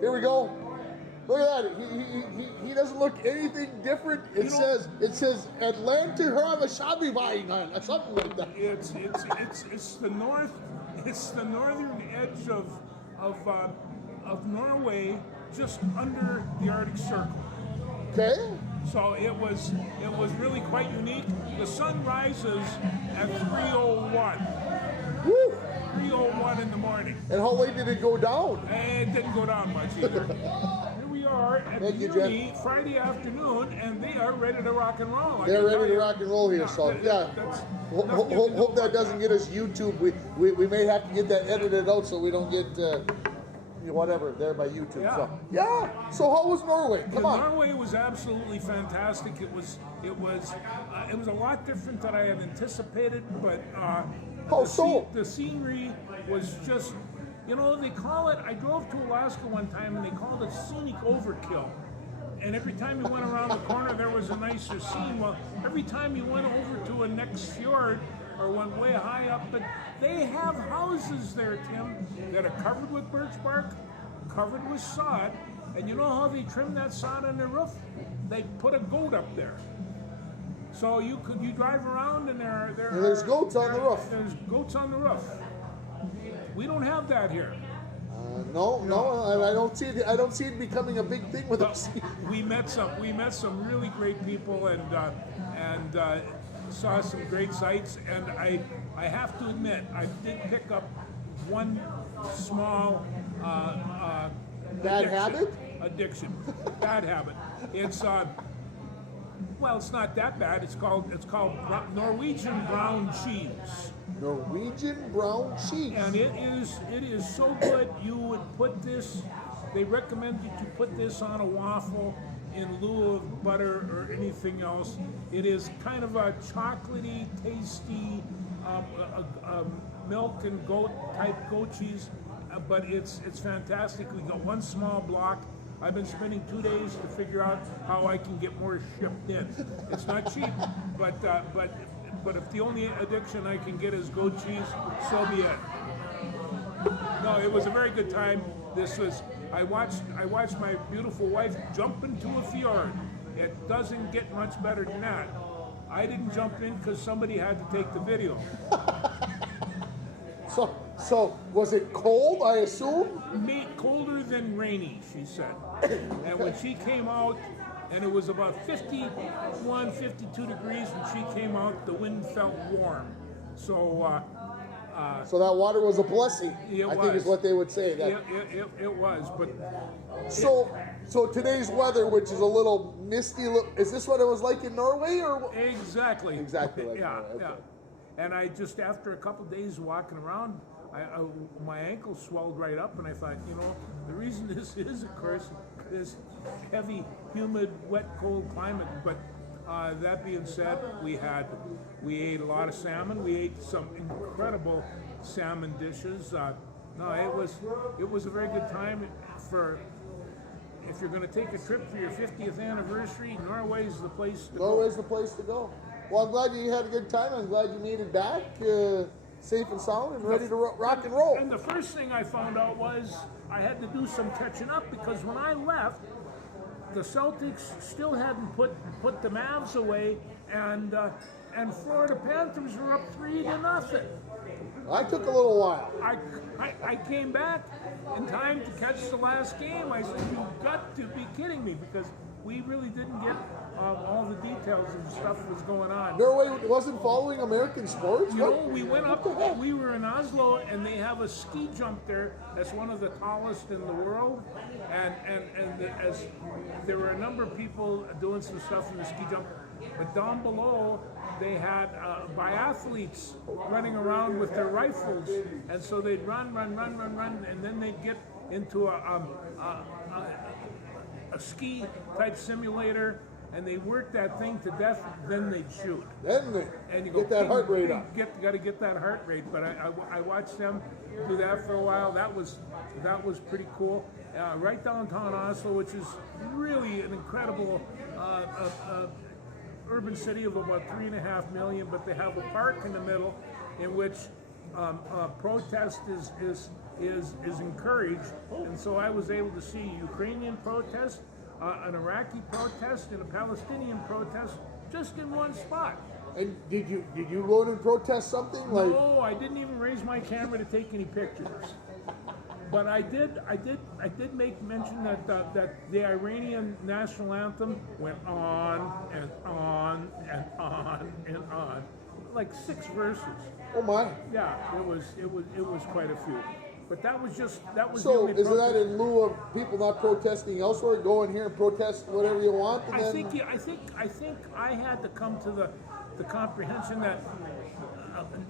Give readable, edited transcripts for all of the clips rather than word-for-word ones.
Here we go. Look at that. He doesn't look anything different. It says Atlanta Haravashabivain or something like that. It's the northern edge of Norway, just under the Arctic Circle. Okay. So it was really quite unique. The sun rises at 3:01. Woo! 3:01 in the morning. And how late did it go down? It didn't go down much either. Here we are at Thank you, Uni Jen. Friday afternoon, and they are ready to rock and roll. They're ready to rock and roll here, so yeah. Hope that doesn't get us YouTube. We may have to get that edited out so we don't get whatever there by YouTube. Yeah. So yeah. So how was Norway? Come on. Norway was absolutely fantastic. It was a lot different than I had anticipated, but the scenery was just, they call it. I drove to Alaska one time and they called it scenic overkill. And every time you went around the corner, there was a nicer scene. Well, every time you went over to a next fjord or went way high up, but they have houses there, Tim, that are covered with birch bark, covered with sod, and you know how they trim that sod on the roof? They put a goat up there. So you drive around and there's goats on the roof. There's goats on the roof. We don't have that here. No, I don't see it. I don't see it becoming a big thing with us. We met some really great people and saw some great sights. And I have to admit, I did pick up one small bad habit. Bad habit. It's it's not that bad. It's called Norwegian brown cheese. Norwegian brown cheese. And it is so good. You would put this. They recommend you to put this on a waffle in lieu of butter or anything else. It is kind of a chocolatey, tasty milk and goat cheese, but it's fantastic. We got one small block. I've been spending 2 days to figure out how I can get more shipped in. It's not cheap, but if the only addiction I can get is goat cheese, so be it. No, it was a very good time. I watched my beautiful wife jump into a fjord. It doesn't get much better than that. I didn't jump in because somebody had to take the video. So was it cold, I assume? Colder than rainy, she said. And when she came out, and it was about 51, 52 degrees when she came out, the wind felt warm. So that water was a blessing, I think is what they would say. It was, but... So today's weather, which is a little misty, is this what it was like in Norway? Or Exactly. Exactly like yeah, Norway. Okay. Yeah. And I just, after a couple days walking around, my ankle swelled right up, and I thought, the reason this is, of course, this heavy, humid, wet, cold climate. But that being said, we ate a lot of salmon. We ate some incredible salmon dishes. It was a very good time if you're going to take a trip for your 50th anniversary. Norway's the place to go. Norway's the place to go. Well, I'm glad you had a good time. I'm glad you made it back safe and sound and ready to rock and roll. And the first thing I found out was I had to do some catching up, because when I left, the Celtics still hadn't put the Mavs away, and Florida Panthers were up 3-0. I took a little while. I came back in time to catch the last game. I said, "You've got to be kidding me," because we really didn't get all the details and stuff that was going on. Norway wasn't following American sports? We went up, we were in Oslo, and they have a ski jump there that's one of the tallest in the world. And as there were a number of people doing some stuff in the ski jump, but down below they had biathletes running around with their rifles, and so they'd run, and then they'd get into a ski type simulator, and they work that thing to death, then they'd shoot. And you get that heart rate up. Got to get that heart rate. But I watched them do that for a while. That was pretty cool. Right downtown Oslo, which is really an incredible urban city of about 3.5 million, but they have a park in the middle in which protest is is encouraged, and so I was able to see a Ukrainian protest, an Iraqi protest, and a Palestinian protest just in one spot. And did you go in and protest something like? No, I didn't even raise my camera to take any pictures. But I did make mention that the Iranian national anthem went on and on and on and on, like 6 verses. Oh my! Yeah, it was quite a few. But that was the So only is protest. that in lieu of people not protesting elsewhere? Go in here and protest whatever you want, and I then think I had to come to the comprehension that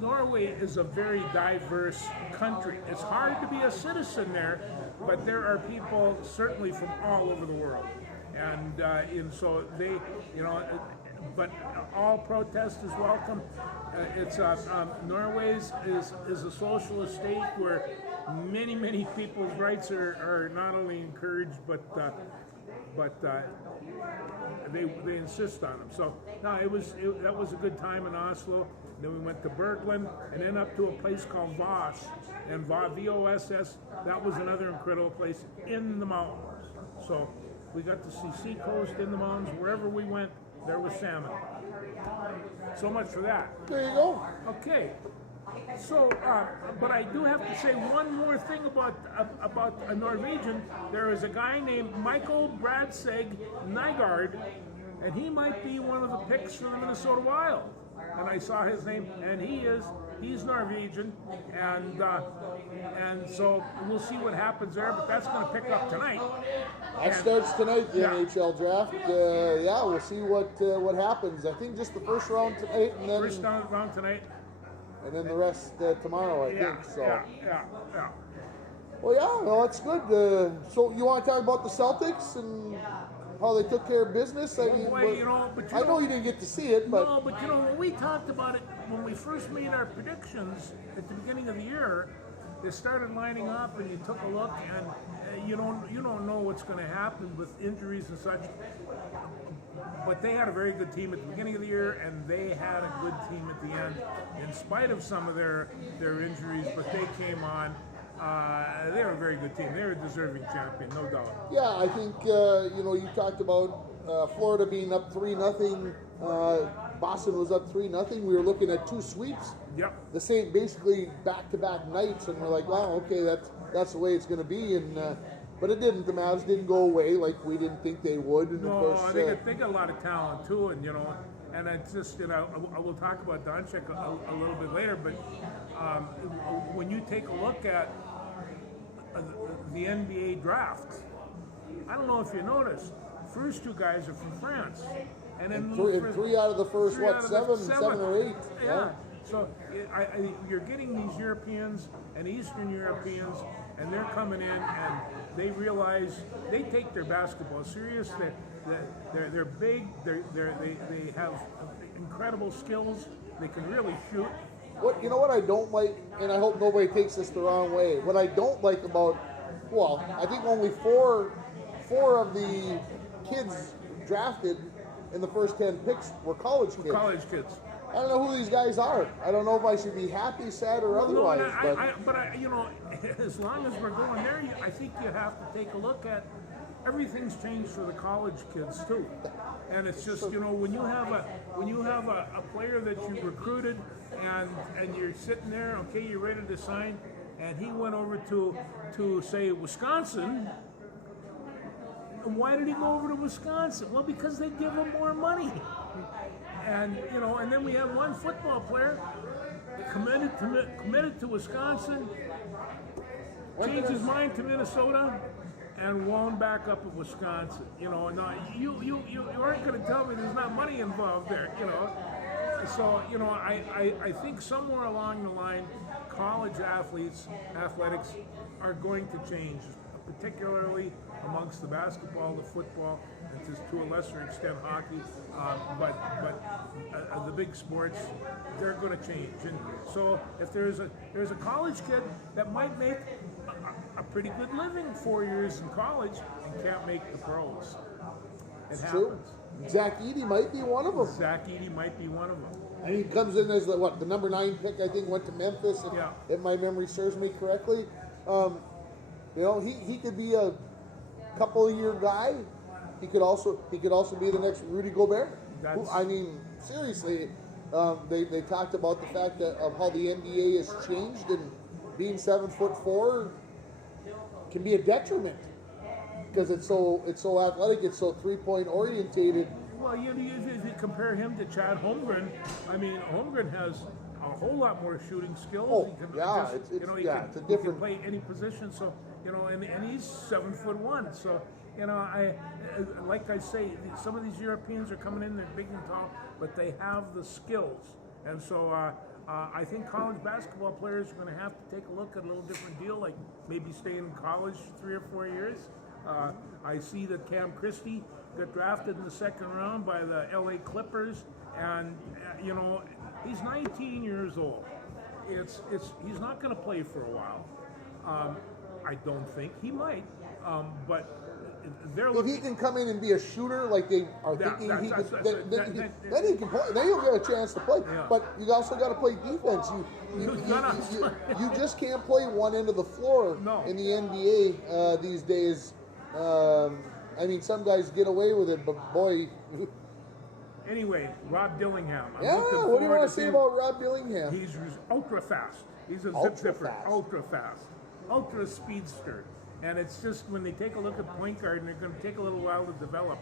Norway is a very diverse country. It's hard to be a citizen there, but there are people certainly from all over the world, and so they, but all protest is welcome. It's Norway is a socialist state where many people's rights are not only encouraged but they insist on them. So no, that was a good time in Oslo. Then we went to Berglund and then up to a place called Voss, and VOSS. That was another incredible place in the mountains. So we got to see seacoast in the mountains. Wherever we went, there was salmon. So much for that. there you go. Okay. So, but I do have to say one more thing about a Norwegian. There is a guy named Michael Bradseg Nygaard, and he might be one of the picks for the Minnesota Wild. And I saw his name, and he's Norwegian, and so we'll see what happens there. But that's going to pick up tonight. That starts tonight, the Yeah. NHL draft. Yeah, we'll see what happens. I think just the first round tonight, and then First round tonight. the rest tomorrow. I think so. Yeah. Well, yeah, no, that's good. So you want to talk about the Celtics and how they took care of business? I mean, Boy, but I know you didn't get to see it, but No, but when we talked about it, when we first made our predictions at the beginning of the year, they started lining up, and you took a look, and you don't know what's going to happen with injuries and such. But they had a very good team at the beginning of the year, and they had a good team at the end, in spite of some of their injuries. But they came on. They were a very good team. They were a deserving champion, no doubt. yeah, I think you talked about Florida being up 3-0. Boston was up 3-0. We were looking at 2 sweeps. Yep. The same, basically back-to-back nights, and we're like, wow, okay, that's the way it's going to be. And but it didn't. The Mavs didn't go away like we didn't think they would. And No, of course, they got a lot of talent too, and and it's just I will talk about Doncic a little bit later, but when you take a look at the NBA draft, I don't know if you noticed, first 2 guys are from France, and then three out of the first, three out of the 7 or 8. Yeah. So you're getting these Europeans and Eastern Europeans, and they're coming in, and they realize they take their basketball serious. They're big. They have incredible skills. They can really shoot. What I don't like, and I hope nobody takes this the wrong way. What I don't like about, I think only four of the kids drafted in the first 10 picks were college kids. College kids. I don't know who these guys are. I don't know if I should be happy, sad, or otherwise. But as long as we're going there, I think you have to take a look at everything's changed for the college kids too. And it's just when you have a player that you recruited and you're sitting there, okay, you're ready to sign, and he went over to say Wisconsin. And why did he go over to Wisconsin? Well, because they give him more money. And and then we have one football player committed to Wisconsin, changed his mind to Minnesota, and wound back up at Wisconsin. You aren't going to tell me there's not money involved there. So I think somewhere along the line, college athletics are going to change, particularly amongst the basketball, the football, and to a lesser extent hockey. But the big sports, they're going to change. And so if there's a college kid that might make a pretty good living 4 years in college and can't make the pros, it happens. True. Zach Edey might be one of them. Zach Edey might be one of them. And he comes in as the number 9 pick, I think, went to Memphis, Yeah. if my memory serves me correctly. He could be a couple of year guy. He could also be the next Rudy Gobert. Seriously, they talked about the fact of how the NBA has changed, and being 7'4" can be a detriment because it's so athletic, it's so 3-point orientated. Well, if you compare him to Chad Holmgren, Holmgren has a whole lot more shooting skills. Oh, he can, it's a different. He can play any position. So and he's 7'1". So like I say, some of these Europeans are coming in. They're big and tall, but they have the skills. And so I think college basketball players are going to have to take a look at a little different deal, like maybe stay in college 3 or 4 years. I see that Cam Christie got drafted in the second round by the LA Clippers, and he's 19 years old. He's not going to play for a while. I don't think he might, but if he can come in and be a shooter like they are thinking he could, then he can play. Then he'll get a chance to play. Yeah. But you also got to play defense. You just can't play one end of the floor in the NBA these days. Some guys get away with it, but boy. Anyway, Rob Dillingham. What do you want to say about Rob Dillingham? He's ultra fast. He's a zip zipper. Ultra fast. Ultra speedster. And it's just when they take a look at point guard, and they're going to take a little while to develop.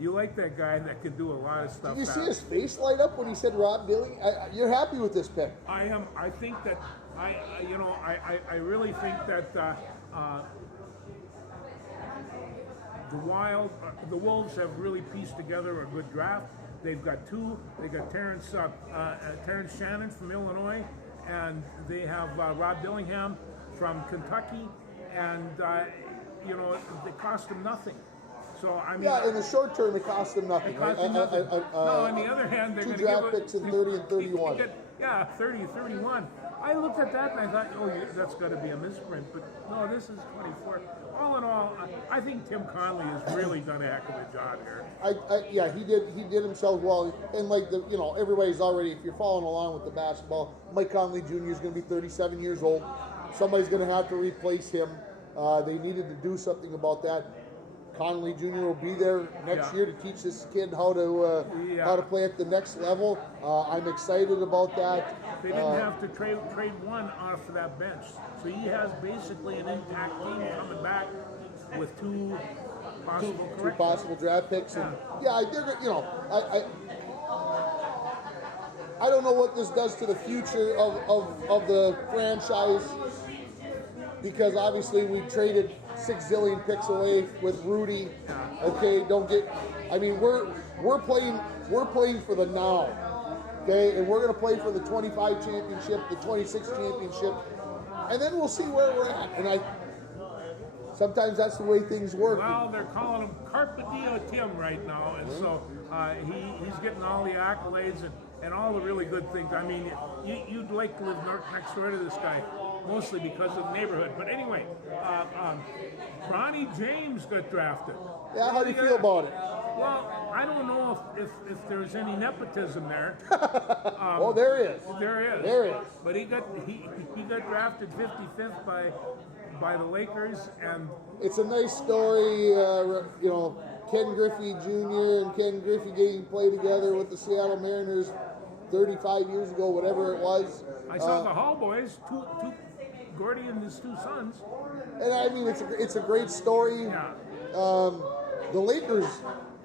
You like that guy that can do a lot of stuff. Did you see his face light up when he said Rob Dillingham? You're happy with this pick? I am. I think that I really think that the Wolves have really pieced together a good draft. They've got two. They got Terrence Shannon from Illinois, and they have Rob Dillingham from Kentucky. And it cost them nothing. So in the short term, it cost them nothing. On the other hand, they're going to draft picks in 30 and 31. 30 and 31. I looked at that and I thought, that's got to be a misprint. But no, this is 24. All in all, I think Tim Conley has really done a heck of a job here. He did himself well. And everybody's already, if you're following along with the basketball, Mike Conley Jr. is going to be 37 years old. Somebody's going to have to replace him. They needed to do something about that. Conley Jr. will be there next year to teach this kid how to play at the next level. I'm excited about that. They didn't have to trade one off of that bench, so he has basically an intact team coming back with two possible draft picks. And I don't know what this does to the future of the franchise, because obviously we traded 6 zillion picks away with Rudy. Okay, we're playing for the now. Okay, and we're going to play for the 25 championship, the 26 championship, and then we'll see where we're at. And sometimes that's the way things work. Well, they're calling him Carpe Diem right now, and so he's getting all the accolades and all the really good things. You'd like to live next door to this guy, mostly because of the neighborhood. But anyway, Bronny James got drafted. Yeah, how do you feel about it? Well, I don't know if there's any nepotism there. There is. There is. But he got drafted 55th by the Lakers, and it's a nice story. Ken Griffey Jr. and Ken Griffey getting play together with the Seattle Mariners 35 years ago, whatever it was. I saw the Hall boys, two Gordy and his two sons. And it's a great story. Yeah. The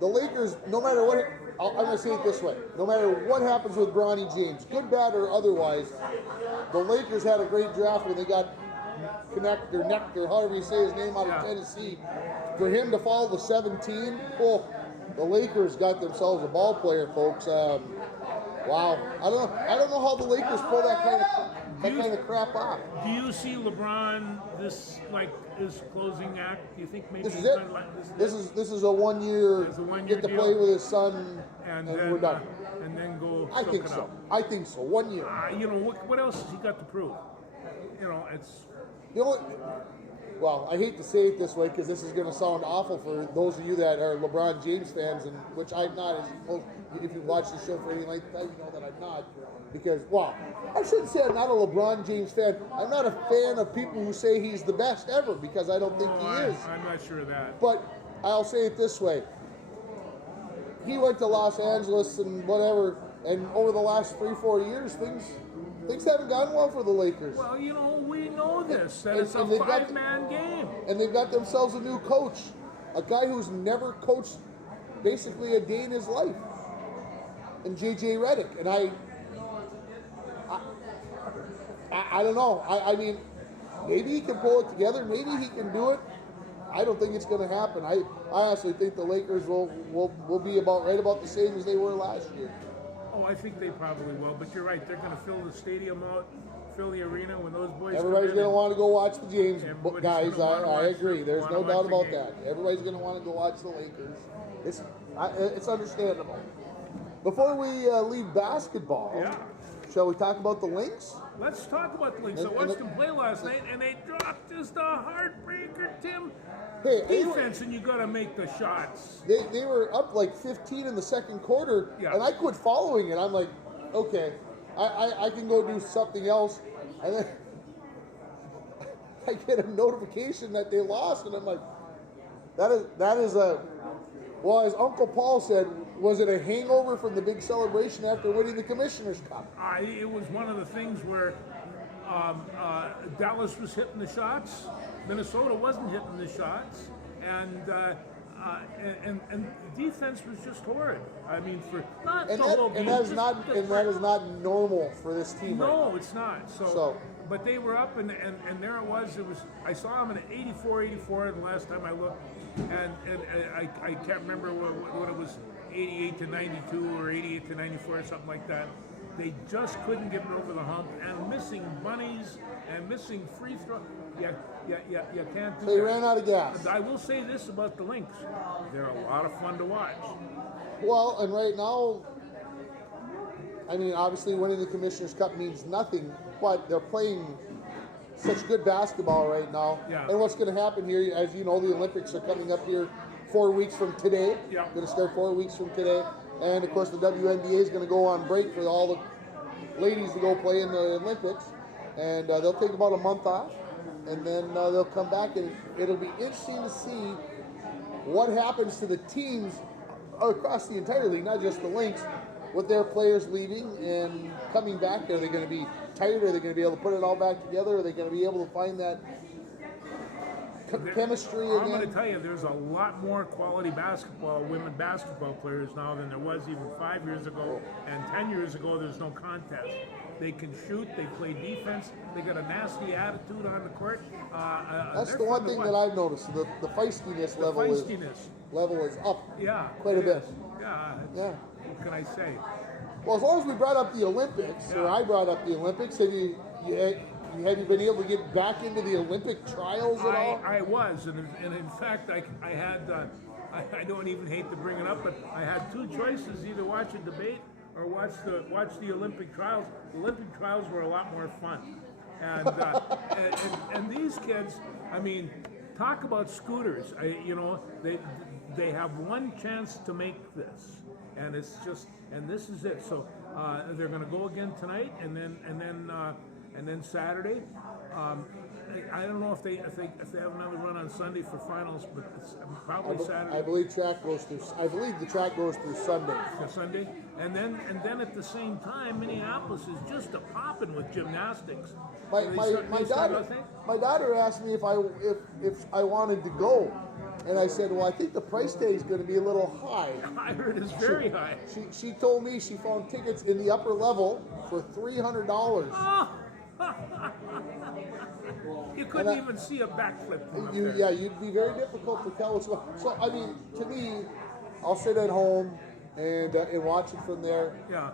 Lakers, no matter what, I'm going to say it this way, no matter what happens with Bronny James, good, bad, or otherwise, the Lakers had a great draft when they got Nectar, however you say his name, out of Tennessee. For him to fall to 17, the Lakers got themselves a ball player, folks. Wow. I don't know how the Lakers pull that kind of crap off. Do you see LeBron his closing act? Do you think maybe this is it? This is a 1 year. Get to play with his son, and then, we're done. And then go. I think so. 1 year. What else has he got to prove? It's. well, I hate to say it this way because this is going to sound awful for those of you that are LeBron James fans, and which I'm not. If you watch the show for any length of time, you know that I'm not. Because, well, I shouldn't say I'm not a LeBron James fan. I'm not a fan of people who say he's the best ever because I don't think he is. I'm not sure of that. But I'll say it this way. He went to Los Angeles and whatever, and over the last 3-4 years, things haven't gone well for the Lakers. Well, we know this, that it's a five-man game. And they've got themselves a new coach, a guy who's never coached basically a day in his life, and J.J. Redick. And I don't know. I mean, maybe he can pull it together. Maybe he can do it. I don't think it's going to happen. I honestly think the Lakers will be right about the same as they were last year. Oh, I think they probably will. But you're right. They're going to fill the stadium out, fill the arena when those boys. Everybody's going to want to go watch the James guys. I agree. There's no doubt about that. Everybody's going to want to go watch the Lakers. It's understandable. Before we leave basketball, shall we talk about the Lynx? Let's talk about the Lynx. I watched them play last night, and they dropped just a heartbreaker, Tim. Defense, and you got to make the shots. They were up like 15 in the second quarter, and I quit following it. I'm like, okay, I can go do something else. And then I get a notification that they lost, and I'm like, that is a, well, as Uncle Paul said, was it a hangover from the big celebration after winning the Commissioner's Cup? It was one of the things where Dallas was hitting the shots, Minnesota wasn't hitting the shots, and defense was just horrid. I mean, for not the whole game. And that is not normal for this team. No, right now. It's not. So, but they were up, and there it was. I saw them in 84-84 the last time I looked, and I can't remember what it was, 88 to 92 or 88 to 94 or something like that. They just couldn't get it over the hump, and missing bunnies and missing free throw. You can't do that. They ran out of gas. I will say this about the Lynx. They're a lot of fun to watch. Well, and right now, I mean, obviously winning the Commissioner's Cup means nothing, but they're playing such good basketball right now. Yeah. And what's going to happen here, as you know, the Olympics are coming up here 4 weeks from today. Yeah. Going to start 4 weeks from today. And, of course, the WNBA is going to go on break for all the ladies to go play in the Olympics. And they'll take about a month off. And then they'll come back, and it'll be interesting to see what happens to the teams across the entire league, not just the Lynx, with their players leaving and coming back. Are they going to be tired? Are they going to be able to put it all back together? Are they going to be able to find that chemistry again? I'm going to tell you, there's a lot more quality women basketball players now than there was even 5 years ago. And 10 years ago, there's no contest. They can shoot, they play defense, they got a nasty attitude on the court. That's the one thing that I've noticed. The feistiness level is up quite a bit. Yeah. What can I say? Well, as long as we brought up the Olympics, or I brought up the Olympics, have you been able to get back into the Olympic trials at all? I was, and in fact, I had, I don't even hate to bring it up, but I had two choices, either watch a debate or watch the Olympic trials. The Olympic trials were a lot more fun. And and these kids, I mean, talk about scooters. They have one chance to make this, and it's just, and this is it. So they're going to go again tonight, and then Saturday. I don't know if they have another run on Sunday for finals, but it's probably Saturday. I believe the track goes through Sunday. Sunday, and then at the same time, Minneapolis is just a popping with gymnastics. My daughter asked me if I wanted to go, and I said, well, I think the price tag is going to be a little high. I heard it's very high. She told me she found tickets in the upper level for $300. Oh. You couldn't even see a backflip from up there. Yeah, you'd be very difficult to tell what's going on. So, I mean, to me, I'll sit at home and watch it from there. Yeah.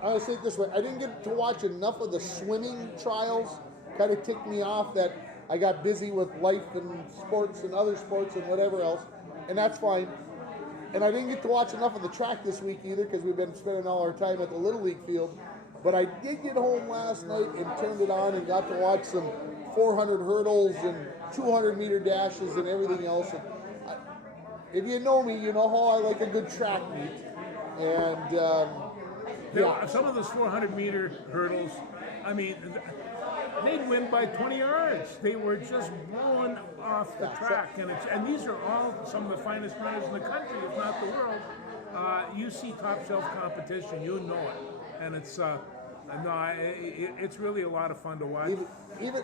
I'll say it this way, I didn't get to watch enough of the swimming trials. Kind of ticked me off that I got busy with life and sports and other sports and whatever else, and that's fine. And I didn't get to watch enough of the track this week either because we've been spending all our time at the Little League field. But I did get home last night and turned it on and got to watch some 400 hurdles and 200-meter dashes and everything else. And if you know me, you know how I like a good track meet. And some of those 400-meter hurdles, I mean, they'd win by 20 yards. They were just blown off the track, and these are all some of the finest runners in the country, if not the world. You see top shelf competition, you know it, and it's really a lot of fun to watch. Even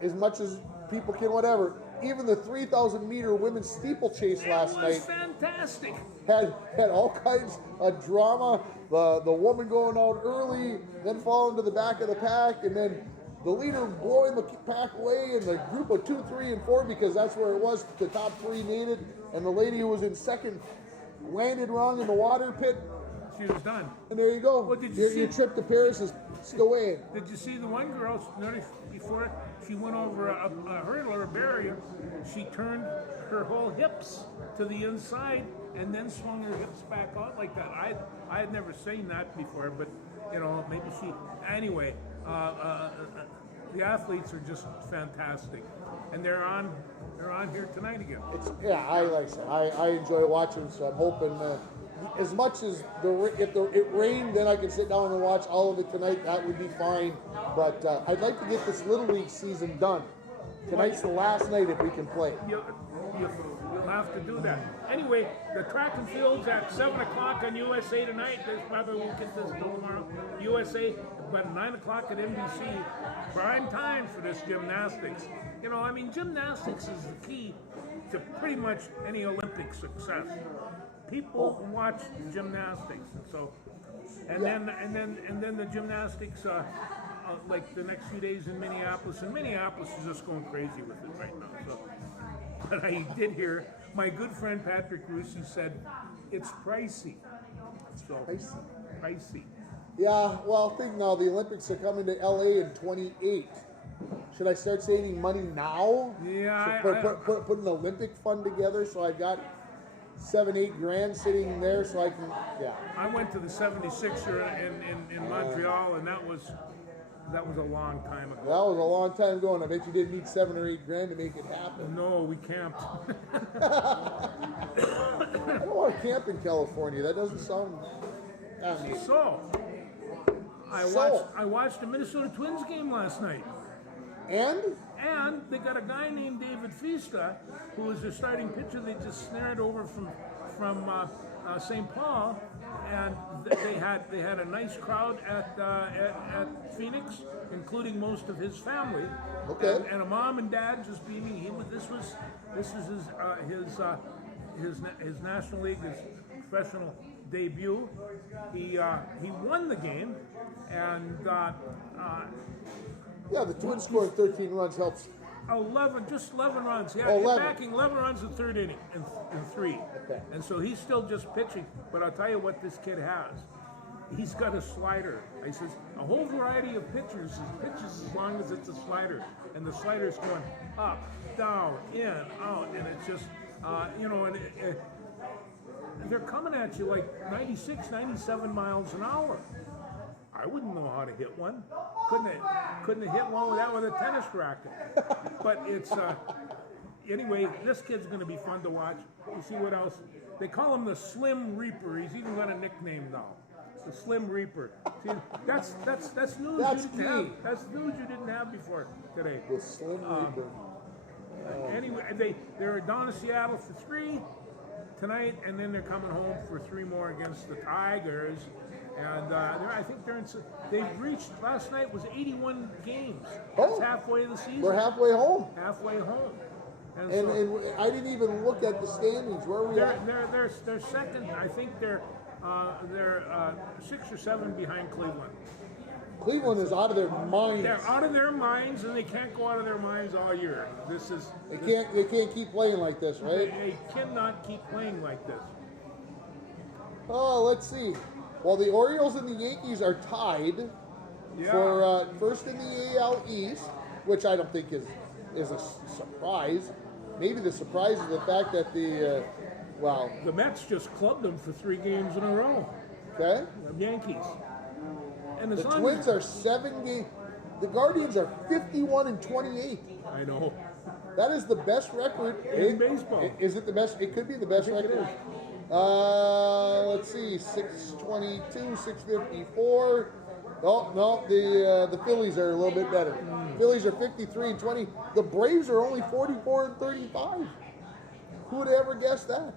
as much as people can whatever, even the 3,000-meter women's steeplechase last night fantastic. Had all kinds of drama. The woman going out early, then falling to the back of the pack, and then the leader blowing the pack away, and the group of 2, 3, and 4, because that's where it was, the top 3 made it, and the lady who was in second landed wrong in the water pit. She was done. And there you go. Well, did you see your trip to Paris is still in. Did you see the one girl, before she went over a hurdle or a barrier, she turned her whole hips to the inside and then swung her hips back out like that. I had never seen that before, but maybe she. Anyway, the athletes are just fantastic, and they're on here tonight again. I enjoy watching, so I'm hoping. As much as if it rained, then I can sit down and watch all of it tonight. That would be fine. But I'd like to get this Little League season done. Tonight's the last night if we can play. You'll have to do that. Anyway, the track and field's at 7 o'clock on USA tonight. There's probably won't get this till tomorrow. USA, but 9 o'clock at NBC. Prime time for this gymnastics. Gymnastics is the key to pretty much any Olympic success. People watch gymnastics, and then the gymnastics, like the next few days in Minneapolis, and Minneapolis is just going crazy with it right now. So, but I did hear my good friend Patrick Russi said it's pricey. So pricey. Yeah, well, think now the Olympics are coming to LA in 28. Should I start saving money now? Yeah, put an Olympic fund together so I got $7-8 grand sitting there, so I can. Yeah. I went to the 76er in Montreal, and that was a long time ago. That was a long time ago, and I bet you didn't need $7 or $8 grand to make it happen. No, we camped. I don't want to camp in California. That doesn't sound. So, I watched the Minnesota Twins game last night. And they got a guy named David Fista, who was their starting pitcher. They just snared over from St. Paul, and they had a nice crowd at Phoenix, including most of his family. Okay. And a mom and dad just beaming him. This is his National League, his professional debut. He won the game, and. Yeah, the Twins scored 13 runs helps. 11 runs. Yeah, 11. Backing 11 runs in the third inning in 3. Okay. And so he's still just pitching. But I'll tell you what this kid has. He's got a slider. He says a whole variety of pitches as long as it's a slider. And the slider's going up, down, in, out. And it's just, they're coming at you like 96, 97 miles an hour. I wouldn't know how to hit one. Couldn't have hit one with a tennis racket. But it's anyway. This kid's going to be fun to watch. You see what else? They call him the Slim Reaper. He's even got a nickname now. The Slim Reaper. See, that's news you didn't have. That's news you didn't have before today. The Slim Reaper. Anyway, they're down to Seattle for 3 tonight, and then they're coming home for 3 more against the Tigers. And I think they've reached, last night was 81 games. That's halfway of the season. We're halfway home. Halfway home. And I didn't even look at the standings. Where are we at? They're second. I think they're 6 or 7 behind Cleveland. Cleveland is out of their minds. They're out of their minds, and they can't go out of their minds all year. They can't keep playing like this, right? They cannot keep playing like this. Oh, let's see. Well, the Orioles and the Yankees are tied for first in the AL East, which I don't think is a surprise. Maybe the surprise is the fact that the Mets just clubbed them for 3 games in a row. Okay. The Yankees. And the Twins are 7 games. The Guardians are 51-28. I know. That is the best record in baseball. Is it the best? It could be the best record. It is. Let's see, 622, 654. Oh no, the Phillies are a little bit better. Phillies are 53-20. The Braves are only 44-35. Who would ever guess that?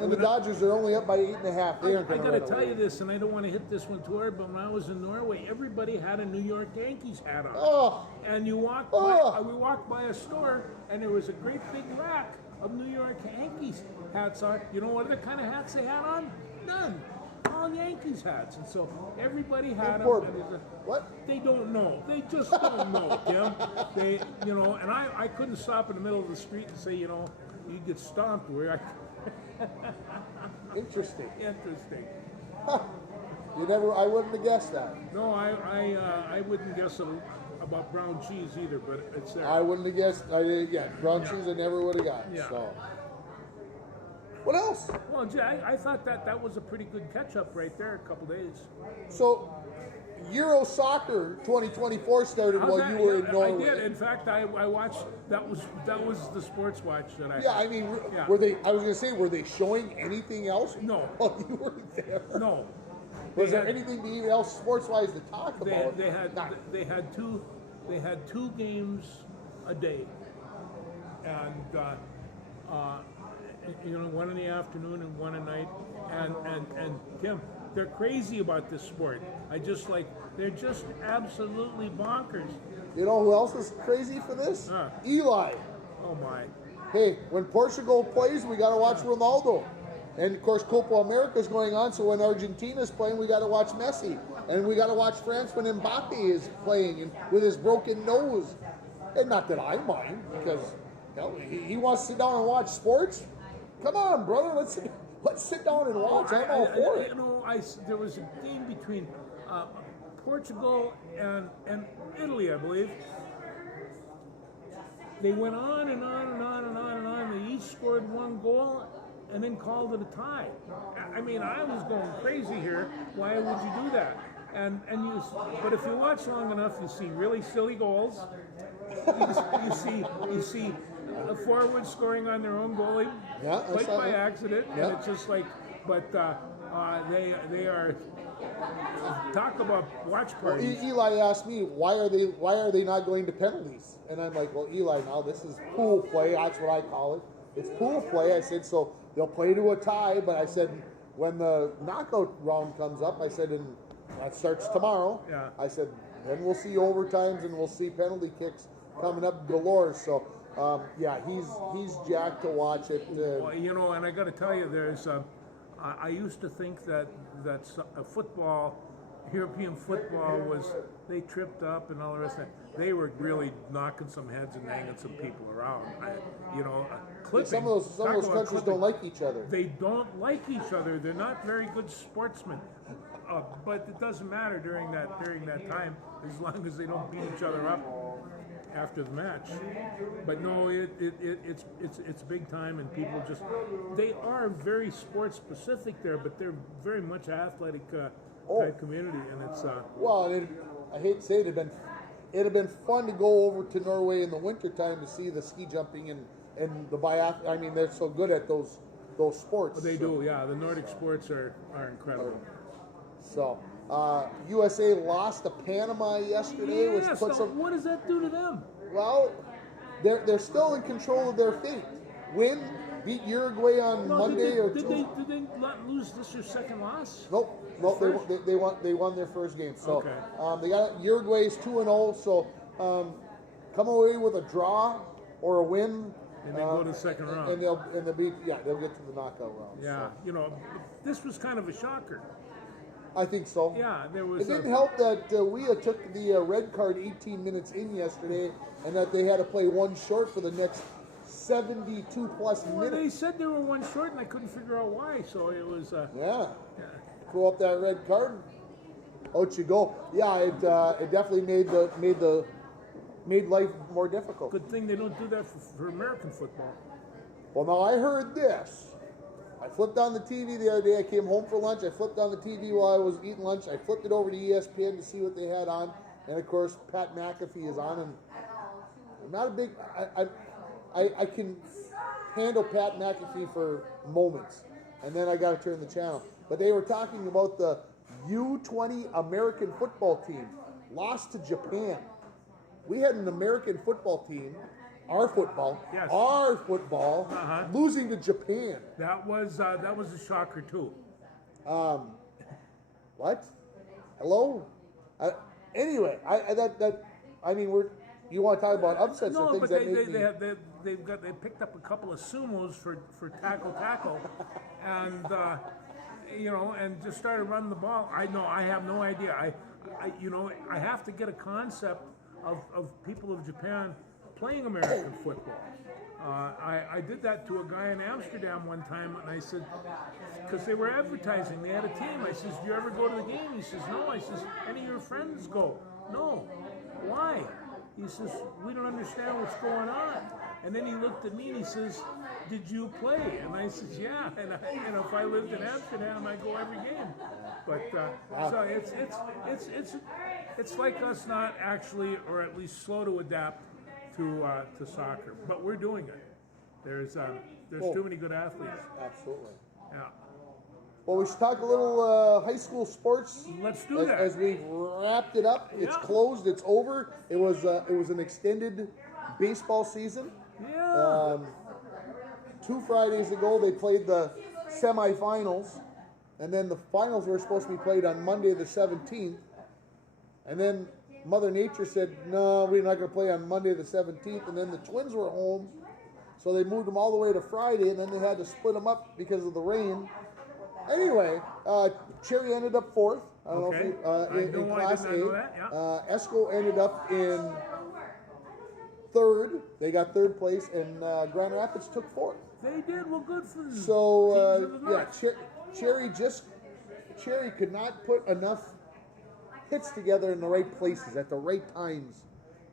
And the Dodgers are only up by 8.5. They aren't I going got to to tell you this, and I don't want to hit this one too hard, but when I was in Norway, everybody had a New York Yankees hat on. Oh, And you walked by, we walked by a store, and there was a great big rack of New York Yankees hats on. You know what other kind of hats they had on? None. All Yankees hats. And so everybody had them. what? They don't know. They just don't know, Tim. They, you know, and I couldn't stop in the middle of the street and say, you know, you get stomped where I... Interesting. Interesting. I wouldn't have guessed that. No, I wouldn't guess about brown cheese either, but it's there. I wouldn't have guessed. Brown cheese I never would have gotten. Yeah. So. What else? Well, gee, I thought that was a pretty good catch-up right there, a couple days. So, Euro Soccer 2024 started while you were in Norway. I did. In fact, I watched. That was the sports watch that I. Yeah, I mean, were they? I was going to say, were they showing anything else? No. While you were there. No. Was there anything else sports-wise to talk about? They had two games a day, and you know, one in the afternoon and one at night, and Tim, they're crazy about this sport. They're just absolutely bonkers. You know who else is crazy for this? Eli. Oh my. Hey, when Portugal plays, we got to watch Ronaldo. And of course, Copa America is going on, so when Argentina's playing, we got to watch Messi. And we got to watch France when Mbappe is playing and with his broken nose. And not that I mind, because he wants to sit down and watch sports. Come on, brother, let's sit down and watch. I'm all for it. You know, there was a game between Portugal and Italy, I believe. They went on and on and on and on and on. They each scored one goal and then called it a tie. I mean, I was going crazy here. Why would you do that? But if you watch long enough, you see really silly goals. You see a forward scoring on their own goalie, quite by accident, and it's just like. But they are. Talk about watch parties. Well, Eli asked me why are they not going to penalties, and I'm like, well, Eli, now this is pool play. That's what I call it. It's pool play. I said so they'll play to a tie, but I said when the knockout round comes up, I said, and that starts tomorrow. Yeah. I said then we'll see overtimes and we'll see penalty kicks coming up galore. So he's jacked to watch it. Well, you know, and I got to tell you, there's. I used to think that football, European football, they tripped up and all the rest of it. They were really knocking some heads and hanging some people around. Clipping. Some of those countries don't like each other. They don't like each other. They're not very good sportsmen. But it doesn't matter during that time, as long as they don't beat each other up after the match. But no, it's big time, and people they are very sports specific there, but they're very much athletic type community, and it's I hate to say it'd have been fun to go over to Norway in the wintertime to see the ski jumping and the biathlon. I mean, they're so good at those sports. They do, yeah. The Nordic sports are incredible. So, USA lost to Panama yesterday, which puts them. What does that do to them? Well, they're still in control of their fate. Beat Uruguay on Monday Did they not lose this your second loss? Nope. They won their first game. So okay. They got Uruguay's 2-0. So come away with a draw or a win. And they go to the second round. And they'll get to the knockout round. Yeah, so. This was kind of a shocker. I think so. Yeah, there was. It didn't help that Weah took the red card 18 minutes in yesterday, and that they had to play one short for the next 72 plus minutes. Well, they said they were one short, and I couldn't figure out why. So it was. Throw up that red card. Out you go. Yeah, it definitely made life more difficult. Good thing they don't do that for American football. Well, now I heard this. I flipped on the TV the other day. I came home for lunch. I flipped on the TV while I was eating lunch. I flipped it over to ESPN to see what they had on. and of course Pat McAfee is on, and I'm not a big. I can handle Pat McAfee for moments, and then I got to turn the channel. But they were talking about the U20 American football team lost to Japan. We had an American football team, our football, losing to Japan. That was a shocker too. What? Hello? Anyway, you want to talk about upsets or things that make me... they picked up a couple of sumos for tackle, and and just started running the ball. I have no idea. I have to get a concept of people of Japan playing American football. I did that to a guy in Amsterdam one time, and I said, because they were advertising, they had a team. I says, do you ever go to the game? He says, no. I says, any of your friends go? No. Why? He says, we don't understand what's going on. And then he looked at me and he says, did you play? And I says, yeah. And if I lived in Amsterdam, I'd go every game. But so it's like us not actually, or at least slow to adapt to soccer. But we're doing it. There's too many good athletes. Absolutely. Yeah. Well, we should talk a little high school sports. Let's do that. As we've wrapped it up, it's closed, it's over. It was an extended baseball season. Yeah. 2 Fridays ago, they played the semifinals, and then the finals were supposed to be played on Monday the 17th. And then Mother Nature said, no, we're not going to play on Monday the 17th. And then the Twins were home, so they moved them all the way to Friday, and then they had to split them up because of the rain. Anyway, Cherry ended up 4th. I don't know if in Class A. Esco ended up in 3rd. They got 3rd place, and Grand Rapids took 4th. They did. Well, good for them. So Cherry could not put enough hits together in the right places at the right times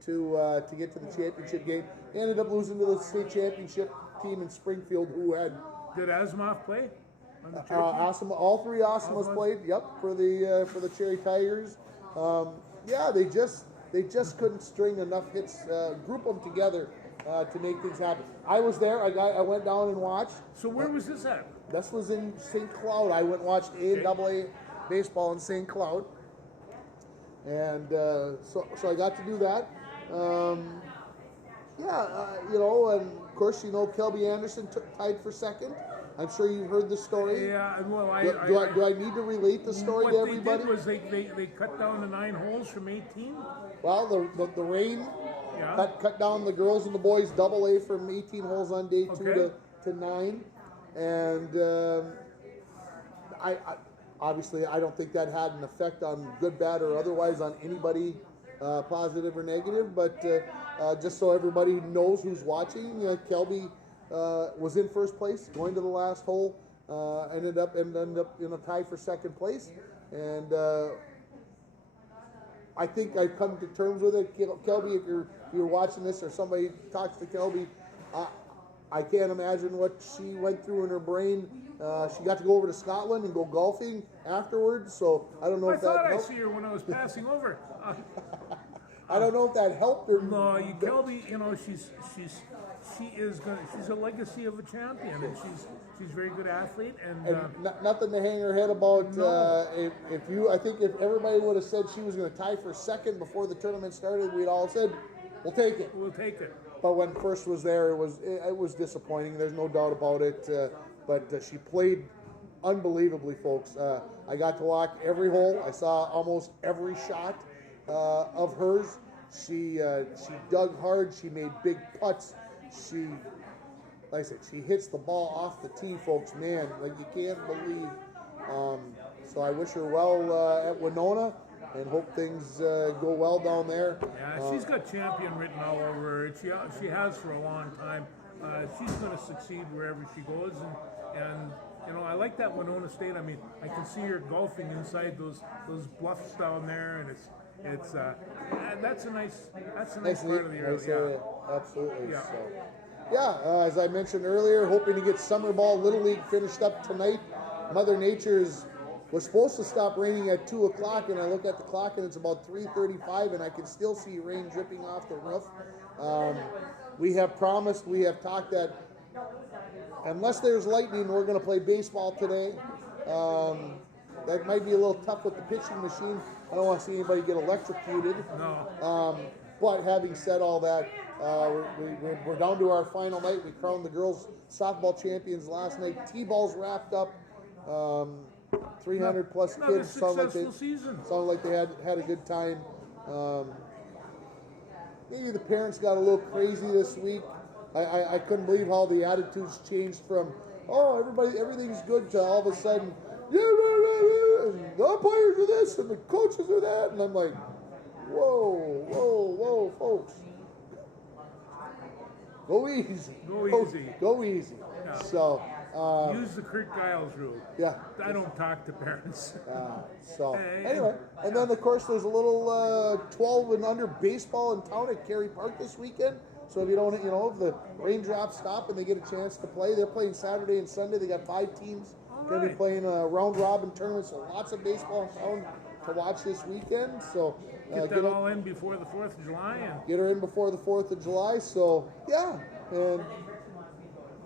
to get to the championship game. They ended up losing to the state championship team in Springfield, who had. Did Asimov play? All 3 Asimovs played. Yep, for the Cherry Tigers. They just couldn't string enough hits, group them together to make things happen. I was there. I went down and watched. So where was this at? This was in St. Cloud. I went and watched A and AA baseball in St. Cloud, and so I got to do that. And of course, Kelby Anderson tied for 2nd. I'm sure you've heard the story. Yeah, well, do I need to relate the story to everybody? What they did was they cut down to 9 holes from 18. Well, the rain cut down the girls and the boys AA from 18 holes on day 2 to 9, and I obviously I don't think that had an effect on good, bad, or otherwise on anybody, positive or negative. But just so everybody knows who's watching, Kelby was in 1st place, going to the last hole, ended up in a tie for 2nd place, and I think I've come to terms with it. Kelby, if you're watching this or somebody talks to Kelby, I can't imagine what she went through in her brain. She got to go over to Scotland and go golfing afterwards, so I don't know if that helped. I thought I see her when I was passing over. I don't know if that helped her. No, Kelby, she's a legacy of a champion, and she's a very good athlete, and nothing to hang her head about. No. I think if everybody would have said she was going to tie for 2nd before the tournament started, we'd all said, "We'll take it." We'll take it. But when 1st was there, it was disappointing. There's no doubt about it. But she played unbelievably, folks. I got to watch every hole. I saw almost every shot of hers. She dug hard. She made big putts. Like I said, she hits the ball off the tee, folks. Man, like you can't believe. So I wish her well at Winona, and hope things go well down there. Yeah, she's got champion written all over her. She has for a long time. She's going to succeed wherever she goes, and I like that Winona State. I mean, I can see her golfing inside those bluffs down there, and it's that's a nice part of the area. Absolutely. Yeah. So, as I mentioned earlier, hoping to get Summer Ball Little League finished up tonight. Mother Nature's was supposed to stop raining at 2 o'clock, and I look at the clock and it's about 3:35, and I can still see rain dripping off the roof. We have promised, we have talked that unless there's lightning, we're going to play baseball today. That might be a little tough with the pitching machine. I don't want to see anybody get electrocuted. No. But having said all that, we're down to our final night. We crowned the girls softball champions last night. T-balls wrapped up. 300 plus kids. Sounded like they had a good time. Maybe the parents got a little crazy this week. I couldn't believe how the attitudes changed from, oh, everything's good, to all of a sudden, yeah, and the umpires are this and the coaches are that, and I'm like, whoa, folks. Go easy. Go easy. Yeah. So use the Kurt Giles rule. Yeah. I don't talk to parents. Anyway, and then of course there's a little 12 and under baseball in town at Cary Park this weekend. So if you don't, if the raindrops stop and they get a chance to play, they're playing Saturday and Sunday. They got 5 teams going to be playing a round robin tournament. So lots of baseball in town to watch this weekend. So get that all in before the 4th of July. Get her in before the 4th of July. So yeah, and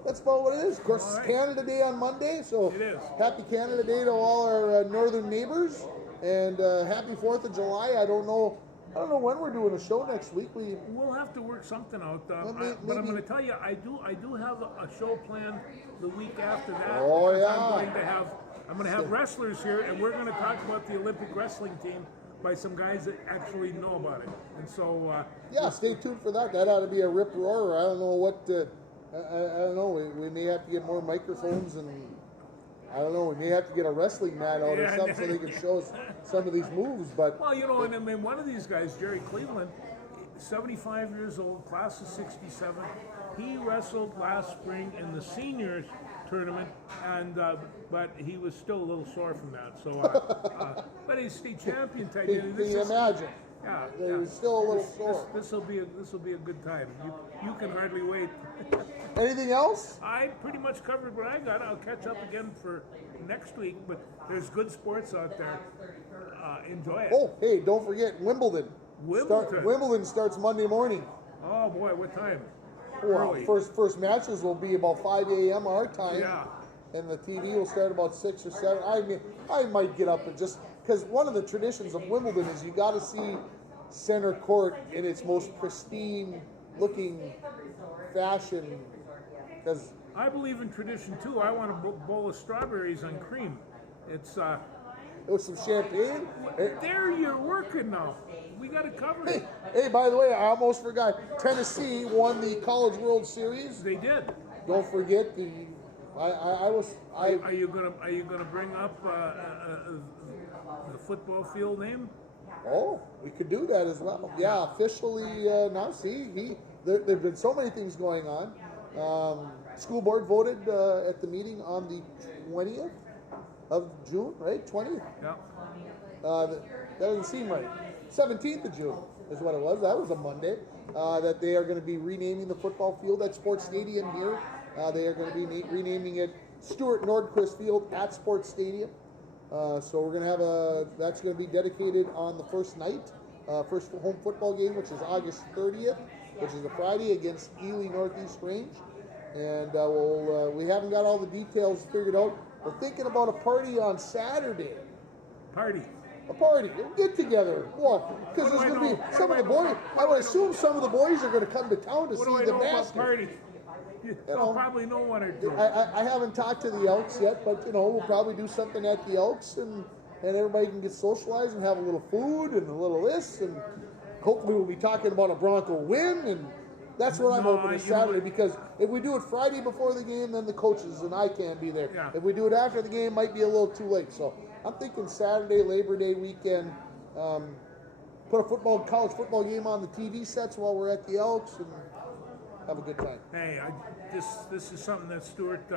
that's about what it is. Of course, it's Canada Day on Monday, so it is. Happy Canada Day to all our northern neighbors, and happy 4th of July. I don't know when we're doing a show next week. We'll have to work something out. But I'm going to tell you, I do have a show planned the week after that. Oh yeah. I'm going to have wrestlers here, and we're going to talk about the Olympic wrestling team by some guys that actually know about it. And so stay tuned for that. That ought to be a rip roarer. I don't know what. I don't know. We may have to get more microphones, and I don't know. We may have to get a wrestling mat out or something so they can show us some of these moves. But and I mean, one of these guys, Jerry Cleveland, 75 years old, class of '67. He wrestled last spring in the seniors tournament, and but he was still a little sore from that. So, but he's state champion type. Can you imagine? Yeah, He's still a little sore. This will be a good time. You can hardly wait. Anything else? I pretty much covered what I got. I'll catch up again for next week. But there's good sports out there. Enjoy it. Oh, hey, don't forget Wimbledon. Wimbledon starts Monday morning. Oh boy, what time? Well, first matches will be about 5 a.m. our time. Yeah. And the TV will start about 6 or 7. I might get up and just, because one of the traditions of Wimbledon is you got to see center court in its most pristine looking fashion. Because I believe in tradition too. I want a bowl of strawberries on cream. It's with some champagne. There you're working now. We got it covered. Hey, by the way, I almost forgot. Tennessee won the College World Series. They did. Don't forget Are you gonna bring up the football field name? Oh, we could do that as well. Yeah, officially now. See, there've been so many things going on. School board voted at the meeting on the 20th of June, right? 20th. Yeah. That doesn't seem right. 17th of June is what it was. That was a Monday. That they are going to be renaming the football field at Sports Stadium here. They are going to be renaming it Stuart Nordquist Field at Sports Stadium. So we're going to have that's going to be dedicated on the first night, first home football game, which is August 30th, which is a Friday against Ely Northeast Range. And we haven't got all the details figured out. We're thinking about a party on Saturday. A party, a get together. Well, because there's going to be some of the boys. I would assume some of the boys are going to come to town to see the Masters. Party? You'll probably know one or two. I haven't talked to the Elks yet, but we'll probably do something at the Elks, and everybody can get socialized and have a little food and a little this, and hopefully we'll be talking about a Bronco win, and that's what I'm hoping is Saturday, because if we do it Friday before the game, then the coaches and I can't be there. Yeah. If we do it after the game, it might be a little too late. So I'm thinking Saturday, Labor Day weekend, put a college football game on the TV sets while we're at the Elks and have a good time. Hey, this is something that Stuart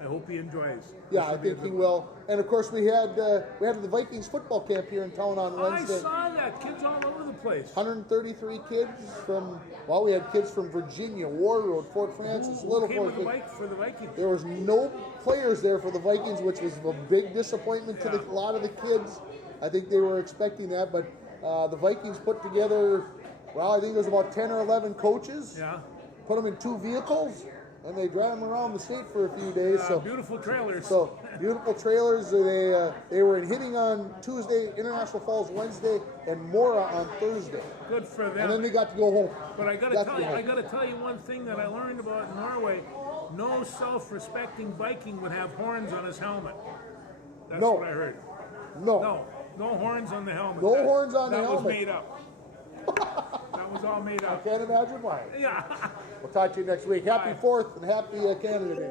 I hope he enjoys. Yeah, I think he will. And of course, we had the Vikings football camp here in town on Wednesday. I saw that. Kids all over the place. 133 kids from. Well, we had kids from Virginia, Warroad, Fort Francis, Who Little came Fort. for the Vikings? There was no players there for the Vikings, which was a big disappointment to a lot of the kids. I think they were expecting that, but the Vikings put together. Well, I think there was about 10 or 11 coaches. Yeah. Put them in 2 vehicles. And they drive them around the state for a few days. So beautiful trailers. So beautiful trailers. They were in Hitting on Tuesday, International Falls Wednesday, and Mora on Thursday. Good for them. And then they got to go home. But I got to tell you one thing that I learned about Norway. No self-respecting Viking would have horns on his helmet. That's what I heard. No horns on the helmet. No horns on the helmet. That was made up. That was all made up. I can't imagine why. Yeah. We'll talk to you next week. Happy 4th and happy Canada Day.